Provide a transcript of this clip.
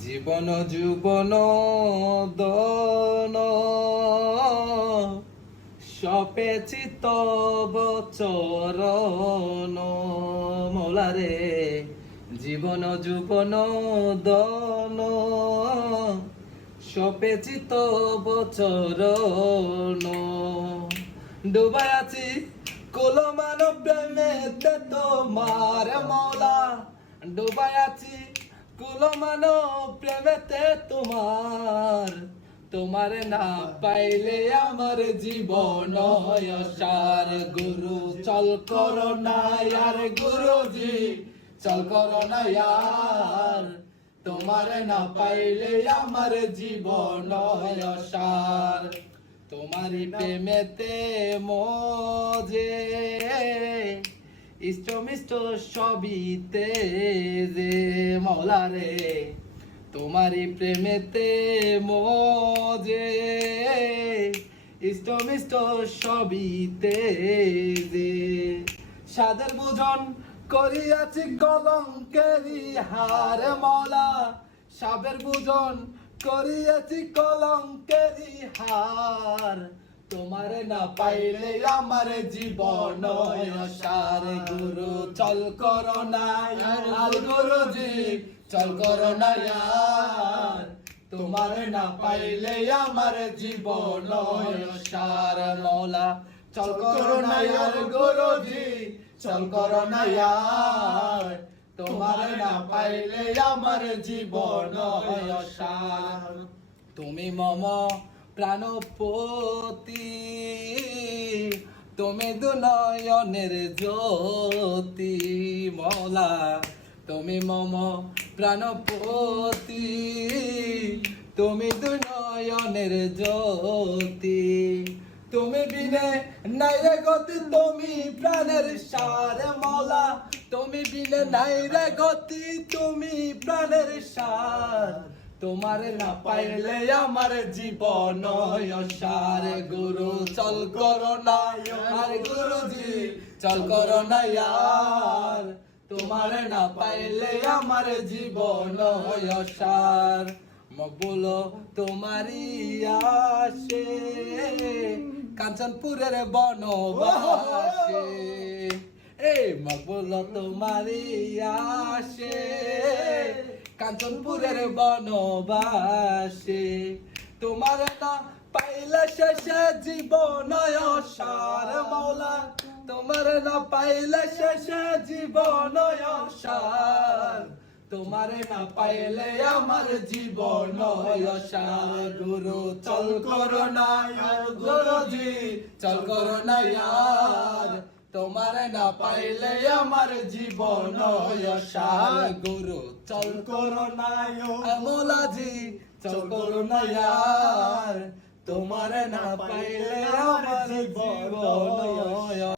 জীবন যুবন দন সপেছি তব চরণ মোলারে জীবন যুবন দন সপেছি তব চরণ ডুবাই আছি কুলমান প্রেমেতে তোমার মৌলা ডুবাই আছি কুলমান প্রেমেতে তোমার না পাইলে আমার জীবন অসার গুরু চল করো না यार গুরুজি চল করো না यार তোমার না পাইলে আমার জীবন অসার তোমারি প্রেমেতে মজে ইষ্ট মিষ্ট সবিতে যে মৌলা রে তোমারি প্রেমেতে মজে ইষ্ট মিষ্ট সবিতে যে সাদের বুঝন করিয়াছি কলঙ্কেরি হার মৌলা সাবের বুঝন করিয়াছি কলঙ্কেরি হার তোমার না পাইলে আমার জীবন অসার গুরু চল করো না আর গুরুজি চল করো না यार তোমার না পাইলে আমার জীবন অসার মৌলা চল করো না यार গুরুজি চল করো না यार তোমার না পাইলে আমার জীবন অসার তুমি মম প্রাণপতি তুমি দুনয়নের জ্যোতি মৌলা তুমি মম প্রাণপতি তুমি দুনয়নের জ্যোতি তুমি বিনে নাই রে গতি তুমি প্রাণের সার মৌলা তুমি বিনে নাই রে গতি তুমি প্রাণের সার তোমার না পাইলে আমার জীবন অসার গুরু চল করো না আর গুরুজি চল করো না यार তোমার না পাইলে আমার জীবন অসার মকবুল তোমারি আসে কাঞ্চনপুরের বনবাসে এই মকবুল তোমারি আসে কাঞ্চনপুরের বনবাসে তোমার না পাইলে শেষে জীবন অসার মৌলা তোমার না পাইলে শেষে জীবন অসার তোমার না পাইলে আমার জীবন অসার গুরু চল করো না গুরুজি চল করো না यार তোমার না পাইলে আমার জীবন অসার গুরু চল করো না মৌলাজি চল করো না यार তোমার না পাইলে আমার জীবন